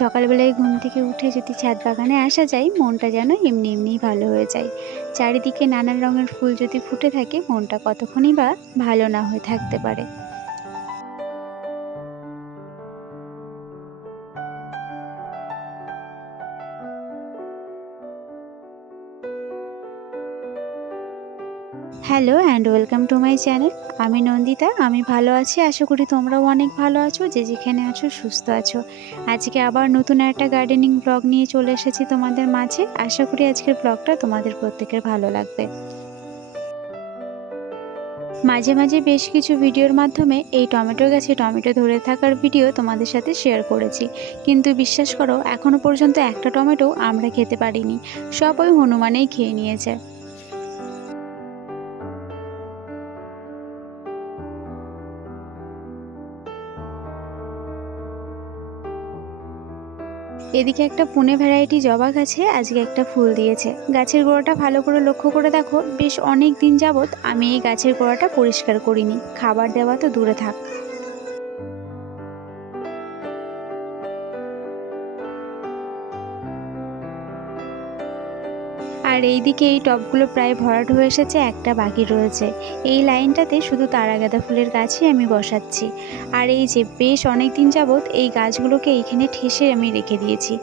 সকালবেলায় ঘুম থেকে উঠে যদি ছাদ বাগানে আসা যায়, মনটা যেন এমনি এমনিই ভালো হয়ে যায়। চারিদিকে নানান রঙের ফুল যদি ফুটে থাকে, মনটা কতক্ষণই বা ভালো না হয়ে থাকতে পারে। Hello and welcome to my channel. আমি নন্দিতা। আমি ভালো আছি, আশা করি তোমরাও অনেক ভালো আছো, যে যেখানে আছো সুস্থ আছো। আজকে আবার নতুন একটা গার্ডেনিং ব্লগ নিয়ে চলে এসেছি তোমাদের মাঝে। আশা করি আজকের ব্লগটা তোমাদের প্রত্যেকের ভালো লাগবে। মাঝে মাঝে বেশ কিছু ভিডিওর মাধ্যমে এই টমেটো গাছে টমেটো ধরে থাকার ভিডিও তোমাদের সাথে শেয়ার করেছি, কিন্তু বিশ্বাস করো এখনো পর্যন্ত একটা টমেটো আমরা খেতে পারিনি। সব ওই হনুমানেই খেয়ে নিয়েছে। এদিকে একটা পুনে ভ্যারাইটি জবা গাছে আজকে একটা ফুল দিয়েছে। গাছের গোড়াটা ভালো করে লক্ষ্য করে দেখো, বেশ অনেক দিন যাবত আমি এই গাছের গোড়াটা পরিষ্কার করিনি, খাবার দেওয়া তো দূরে থাক। আর এইদিকে এই টবগুলো প্রায় ভরাট হয়ে এসেছে, একটা বাকি রয়েছে। এই লাইনটাতে শুধু তারা গাঁদা ফুলের গাছই আমি বসাচ্ছি। আর এই যে বেশ অনেক দিন যাবত এই গাছগুলোকে এইখানে ঠেসে আমি রেখে দিয়েছি।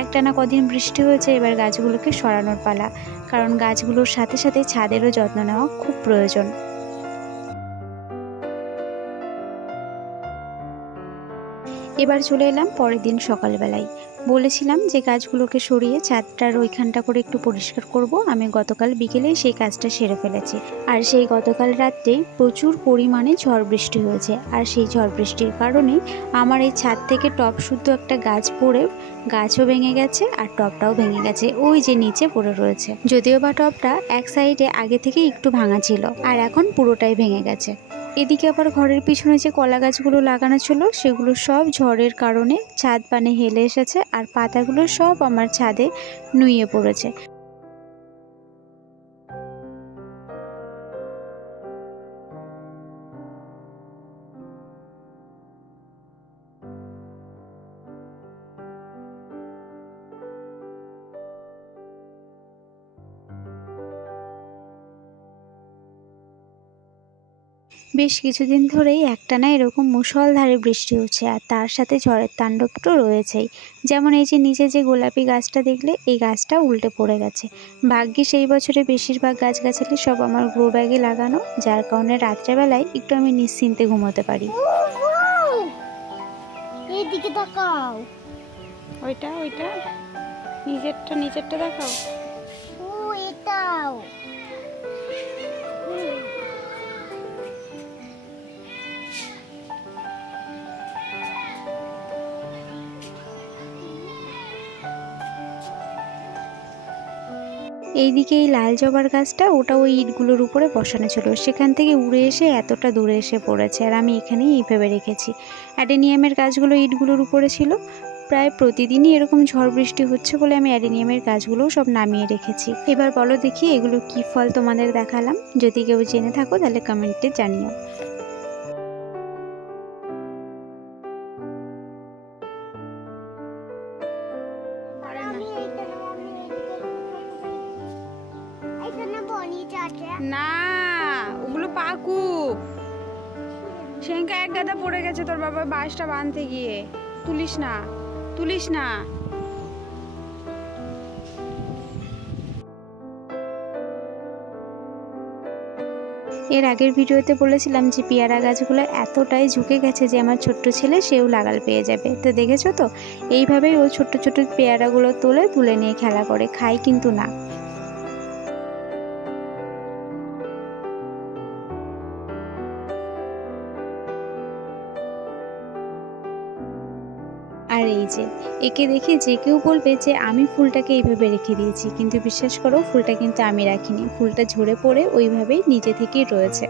একটানা কদিন বৃষ্টি হয়েছে, এবার গাছগুলোকে সরানোর পালা, কারণ গাছগুলোর সাথে সাথে ছাদেরও যত্ন নেওয়া খুব প্রয়োজন। এবার চলে এলাম পরের দিন সকালবেলায়। বলেছিলাম যে গাছগুলোকে সরিয়ে ছাদটার ওইখানটা করে একটু পরিষ্কার করব। আমি গতকাল বিকেলেই সেই কাজটা সেরে ফেলেছি। আর সেই গতকাল রাত্রেই প্রচুর পরিমাণে ঝড় বৃষ্টি হয়েছে। আর সেই ঝড় বৃষ্টির কারণেই আমার এই ছাদ থেকে টব শুদ্ধ একটা গাছ পড়ে গাছও ভেঙে গেছে আর টবটাও ভেঙে গেছে, ওই যে নিচে পড়ে রয়েছে। যদিও বা টবটা এক সাইডে আগে থেকে একটু ভাঙা ছিল, আর এখন পুরোটাই ভেঙে গেছে। এদিকে আবার ঘরের পিছনে যে কলা গাছগুলো লাগানো ছিল, সেগুলো সব ঝড়ের কারণে ছাদ পানে হেলে এসেছে, আর পাতাগুলো সব আমার ছাদে নুয়ে পড়েছে। বেশ কিছুদিন ধরেই একটানা এরকম মুষলধারে বৃষ্টি হচ্ছে, আর তার সাথে ঝড়ের তাণ্ডব তো রয়েছেই। যেমন এই যে নিচে যে গোলাপি গাছটা দেখলে, এই গাছটা উল্টে পড়ে গেছে। ভাগ্যিস এই বছরে বেশিরভাগ গাছগাছালি সব আমার গ্রো ব্যাগে লাগানো, যার কারণে রাত্রেবেলায় একটু আমি নিশ্চিন্তে ঘুমোতে পারি। এইদিকে তাকাও। ওইটা ওইটা নিচেরটা দেখাও। ও এটাও। এইদিকে এই লাল জবার গাছটা, ওটা ওই ইটগুলোর উপরে বসানো ছিল, সেখান থেকে উড়ে এসে এতটা দূরে এসে পড়েছে, আর আমি এখানেই এই ভেবে রেখেছি। অ্যাডেনিয়ামের গাছগুলো ইটগুলোর উপরে ছিল। প্রায় প্রতিদিনই এরকম ঝড় বৃষ্টি হচ্ছে বলে আমি অ্যাডেনিয়ামের গাছগুলোও সব নামিয়ে রেখেছি। এবার বলো দেখি এগুলো কি ফল তোমাদের দেখালাম। যদি কেউ জেনে থাকো তাহলে কমেন্টে জানিও। না, ওগুলো পাকু। সেঙ্কা এক গাদা পড়ে গেছে তোর বাবা বাঁশটা বাঁধতে গিয়ে। তুলিস না, তুলিস না। এর আগের ভিডিওতে বলেছিলাম যে পেয়ারা গাছগুলো এতটাই ঝুঁকে গেছে যে আমার ছোট্ট ছেলে সেও লাগাল পেয়ে যাবে। তো দেখেছো তো, এইভাবেই ও ছোট্ট ছোট্ট পেয়ারাগুলো তুলে নিয়ে খেলা করে, খায় কিন্তু না। আর এই যে একে দেখে যে কেউ বলবে যে আমি ফুলটাকে এইভাবে রেখে দিয়েছি, কিন্তু বিশ্বাস করো ফুলটা কিন্তু আমি রাখিনি। ফুলটা ঝরে পড়ে ওইভাবেই নিজে থেকেই রয়েছে।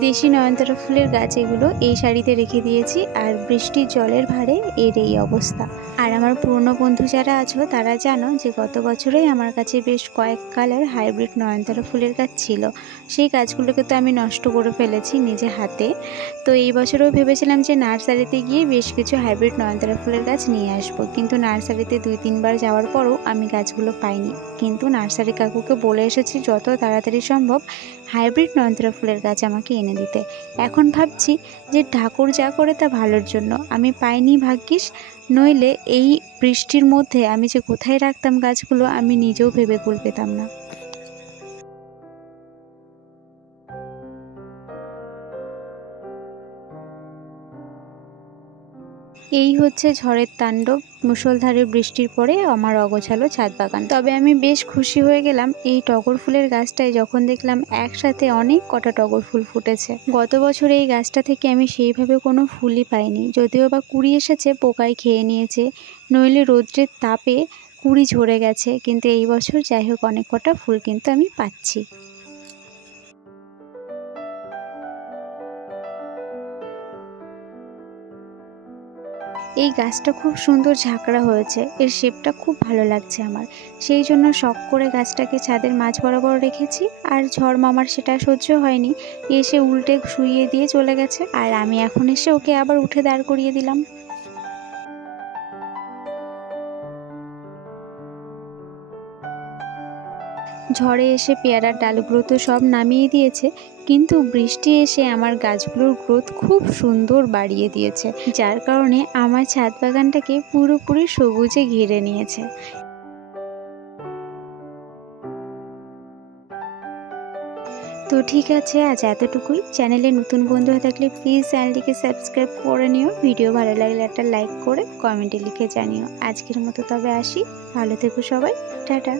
দেশি নয়নতারা ফুলের গাছ এগুলো এই শাড়িতে রেখে দিয়েছি, আর বৃষ্টির জলের ভারে এর এই অবস্থা। আর আমার পুরনো বন্ধু যারা আছো তারা জানো যে গত বছরেই আমার কাছে বেশ কয়েক কালার হাইব্রিড নয়নতারা ফুলের গাছ ছিল। সেই গাছগুলোকে তো আমি নষ্ট করে ফেলেছি নিজে হাতে। তো এই বছরেও ভেবেছিলাম যে নার্সারিতে গিয়ে বেশ কিছু হাইব্রিড নয়নতারা ফুলের গাছ নিয়ে আসবো, কিন্তু নার্সারিতে 2-3 বার যাওয়ার পরও আমি গাছগুলো পাইনি। কিন্তু নার্সারি কাকুকে বলে এসেছি যত তাড়াতাড়ি সম্ভব হাইব্রিড নয়নতারা ফুলের গাছ আমাকে এনে দিতে। এখন ভাবছি যে ঠাকুর যা করে তা ভালোর জন্য, আমি পাইনি ভাগ্যিস, নইলে এই বৃষ্টির মধ্যে আমি যে কোথায় রাখতাম গাছগুলো আমি নিজেও ভেবে কুল পেতাম না। এই হচ্ছে ঝড়ের তাণ্ডব, মুষলধারে বৃষ্টির পরে আমার অগোছালো ছাদ বাগান। তবে আমি বেশ খুশি হয়ে গেলাম এই টগর ফুলের গাছটায় যখন দেখলাম একসাথে অনেক কটা টগর ফুল ফুটেছে। গত বছর এই গাছটা থেকে আমি সেইভাবে কোনো ফুলই পাইনি, যদিও বা কুড়ি এসেছে পোকায় খেয়ে নিয়েছে, নইলে রৌদ্রের তাপে কুড়ি ঝরে গেছে। কিন্তু এই বছর যাই হোক অনেক কটা ফুল কিন্তু আমি পাচ্ছি। এই গাছটা খুব সুন্দর ঝাঁকড়া হয়েছে, এর শেপটা খুব ভালো লাগছে আমার, সেই জন্য শখ করে গাছটাকে ছাদের মাঝ বরাবর রেখেছি। আর ঝড় মামার সেটা সহ্য হয়নি, এসে উল্টে শুইয়ে দিয়ে চলে গেছে, আর আমি এখন এসে ওকে আবার উঠে দাঁড় করিয়ে দিলাম। ঝড়ে এসে পেয়ারার ডালগুলো তো সব নামিয়ে দিয়েছে, কিন্তু বৃষ্টি এসে আমার গাছগুলোর গ্রোথ খুব সুন্দর বাড়িয়ে দিয়েছে, যার কারণে আমার ছাদ বাগানটাকে পুরোপুরি সবুজে ঘিরে নিয়েছে। তো ঠিক আছে, আজ এতটুকুই। চ্যানেলে নতুন বন্ধু হয়ে থাকলে প্লিজ চ্যানেলটিকে সাবস্ক্রাইব করে নিও, ভিডিও ভালো লাগলে একটা লাইক করে কমেন্টে লিখে জানিও। আজকের মতো তবে আসি, ভালো থেকো সবাই, টাটা।